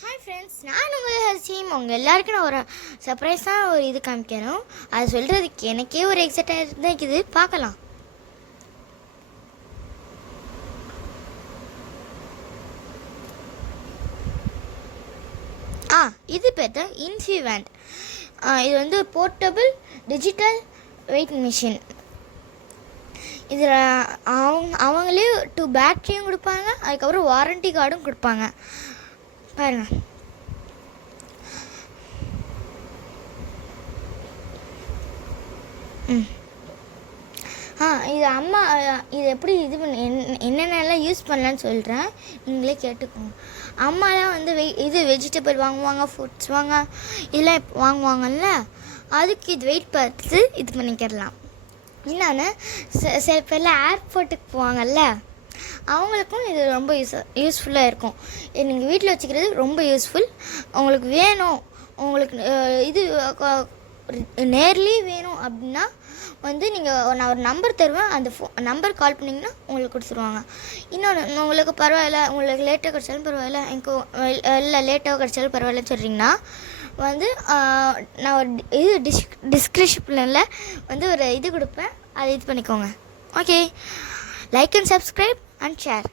Hi friends, நான் உங்கள் ஹசீம். உங்கள் எல்லாருக்கும் நான் ஒரு சர்ப்ரைஸாக ஒரு இது காமிக்கணும். அதை சொல்கிறதுக்கு எனக்கே ஒரு எக்ஸைட்டாக தான் இருக்குது. பார்க்கலாம். இது பேர் தான் இன்ஃபிவேண்ட். இது வந்து போர்ட்டபிள் டிஜிட்டல் வெயிட் மிஷின். இதில் அவங்களே 2 பேட்டரியும் கொடுப்பாங்க, அதுக்கப்புறம் வாரண்டி கார்டும் கொடுப்பாங்க. பாருங்கள். இது அம்மா இது எப்படி இது என்னென்னலாம் யூஸ் பண்ணலான்னு சொல்கிறேன், நீங்களே கேட்டுக்கோங்க. அம்மாலாம் வந்து இது வெஜிடபிள் வாங்குவாங்க, ஃப்ரூட்ஸ் இதெல்லாம் வாங்குவாங்கல்ல, அதுக்கு இது வெயிட் பார்த்து இது பண்ணிக்கிடலாம். இன்னொன்று, சில பேர்லாம் ஏர்போர்ட்டுக்கு போவாங்கல்ல, அவங்களுக்கும் இது ரொம்ப யூஸ்ஃபுல்லாக இருக்கும். நீங்கள் வீட்டில் வச்சுக்கிறது ரொம்ப யூஸ்ஃபுல். உங்களுக்கு வேணும், உங்களுக்கு இது நேர்லி வேணும் அப்படின்னா வந்து நான் ஒரு நம்பர் தருவேன், அந்த நம்பர் கால் பண்ணிங்கன்னா உங்களுக்கு கொடுத்துருவாங்க. இன்னொன்று, உங்களுக்கு பரவாயில்ல, உங்களுக்கு லேட்டாக கிடச்சாலும் பரவாயில்ல, எனக்கு இல்லை லேட்டாக கிடச்சாலும் பரவாயில்லன்னு சொல்கிறீங்கன்னா வந்து நான் ஒரு இது டிஸ்கிரிப்ஷனில் வந்து ஒரு இது கொடுப்பேன், அதை இது பண்ணிக்கோங்க. Okay, like and subscribe and share.